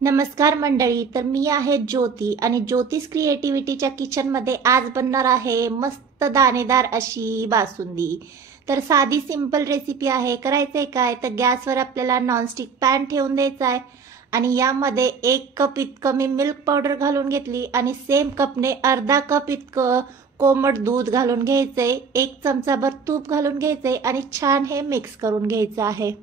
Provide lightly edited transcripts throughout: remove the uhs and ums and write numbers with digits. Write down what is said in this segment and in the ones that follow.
नमस्कार मंडळी, तर मी आहे ज्योती आणि ज्योतिष क्रिएटिव्हिटीच्या किचनमध्ये आज बनणार आहे मस्त दाणेदार अशी बासुंदी। तर साधी सिंपल रेसिपी आहे। करायचंय काय तर गॅसवर आपल्याला नॉनस्टिक पॅन ठेवून द्यायचा आहे आणि यामध्ये 1 कप इतकं मी मिल्क पावडर घालून घेतली आणि सेम कपने अर्धा कप इतकं कोमट दूध घालून घ्यायचंय, 1 चमचाभर तूप घालून घ्यायचंय आणि छान हे मिक्स करून घ्यायचं आहे।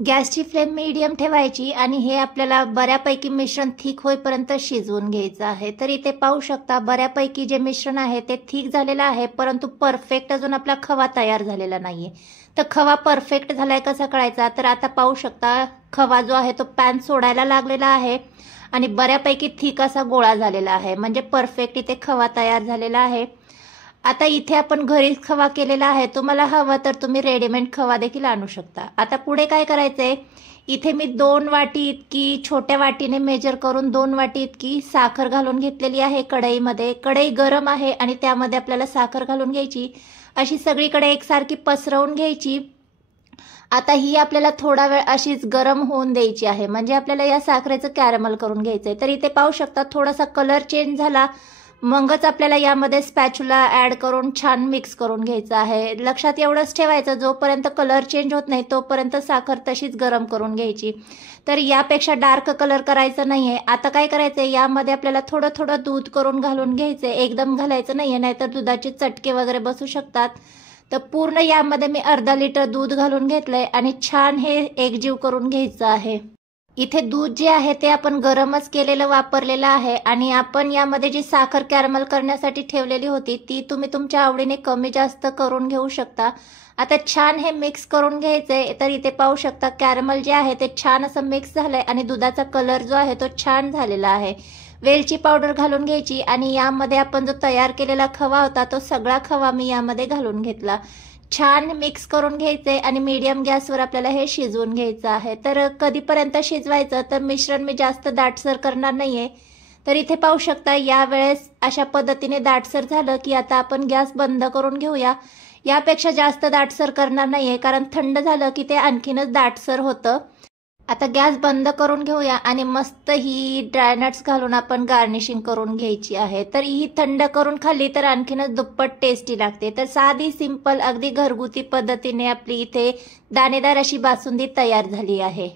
गॅसची फ्लेम मीडियम ठेवायची आणि हे आपल्याला बऱ्यापैकी मिश्रण थिक होईपर्यंत शिजवून घ्यायचं आहे। तर इथे पाहू शकता बऱ्यापैकी जे मिश्रण आहे ते थिक झालेलं आहे, परंतु परफेक्ट अजून आपला खवा तयार झालेला नाहीये। तर खवा परफेक्ट झालाय कसा कळायचा, तर आता पाहू शकता खवा जो आहे तो पॅन सोडायला लागलेला आहे आणि बऱ्यापैकी थिक असा गोळा झालेला आहे, म्हणजे परफेक्ट इथे खवा तयार झालेला आहे। आता इथे आपण घरीच खवा केलेला आहे, तुम्हाला हवं तर तुम्ही रेडीमेड खवा देखील आणू शकता। आता पुढे काय करायचंय, इथे मी 2 वाटी इतकी छोट्या वाटीने मेजर करून 2 वाटी इतकी साखर घालून घेतलेली आहे कढईमध्ये। कढई गरम आहे आणि त्यामध्ये आपल्याला साखर घालून घ्यायची, अशी सगळीकडे एकसारखी पसरवून घ्यायची। आता ही आपल्याला थोडा वेळ अशीच गरम होऊन द्यायची आहे, म्हणजे आपल्याला या साखरेचं कॅरमल करून घ्यायचंय। तर इथे पाहू शकता थोडासा कलर चेंज झाला, मगच आपल्याला यामध्ये स्पॅच्युला ॲड करून छान मिक्स करून घ्यायचं आहे। लक्षात एवढंच ठेवायचं, जोपर्यंत कलर चेंज होत नाही तोपर्यंत साखर तशीच गरम करून घ्यायची। तर यापेक्षा डार्क कलर करायचं नाहीये। आता काय करायचंय, यामध्ये आपल्याला थोडं थोडं दूध करून घालून घ्यायचंय, एकदम घालायचं नाहीये, नाहीतर दुधाचे चटके वगैरे बसू शकतात। तर पूर्ण यामध्ये मी अर्धा लिटर दूध घालून घेतलंय आणि छान हे एकजीव करून घ्यायचं आहे। इथे दूध जे आहे ते आपण गरमच केलेलं वापरलेलं आहे आणि आपण यामध्ये जी साखर कॅरमल करण्यासाठी ठेवलेली होती ती तुम्ही तुमच्या आवडीने कमी जास्त करून घेऊ शकता। आता छान हे मिक्स करून घ्यायचंय। तर इथे पाहू शकता कॅरमल जे आहे ते छान असं मिक्स झालंय आणि दुधाचा कलर जो आहे तो छान झालेला आहे। वेलची पावडर घालून घ्यायची आणि यामध्ये आपण जो तयार केलेला खवा होता तो सगळा खवा मी यामध्ये घालून घेतला। छान मिक्स करून घ्यायचंय आणि मीडियम गॅसवर आपल्याला हे शिजवून घ्यायचं आहे। तर कधीपर्यंत शिजवायचं, तर मिश्रण मी जास्त दाटसर करणार नाहीये। तर इथे पाहू शकता यावेळेस अशा पद्धतीने दाटसर झालं की आता आपण गॅस बंद करून घेऊया। यापेक्षा जास्त दाटसर करणार नाहीये, कारण थंड झालं की ते आणखीनच दाटसर होतं। आता गॅस बंद करून घेऊया आणि मस्त ही ड्रायनट्स घालून आपण गार्निशिंग करून घ्यायची आहे। तर ही थंड करून खाल्ली तर आणखीनच दुप्पट टेस्टी लागते। तर साधी सिंपल अगदी घरगुती पद्धतीने आपली इथे दाणेदार अशी बासुंदी तयार झाली आहे।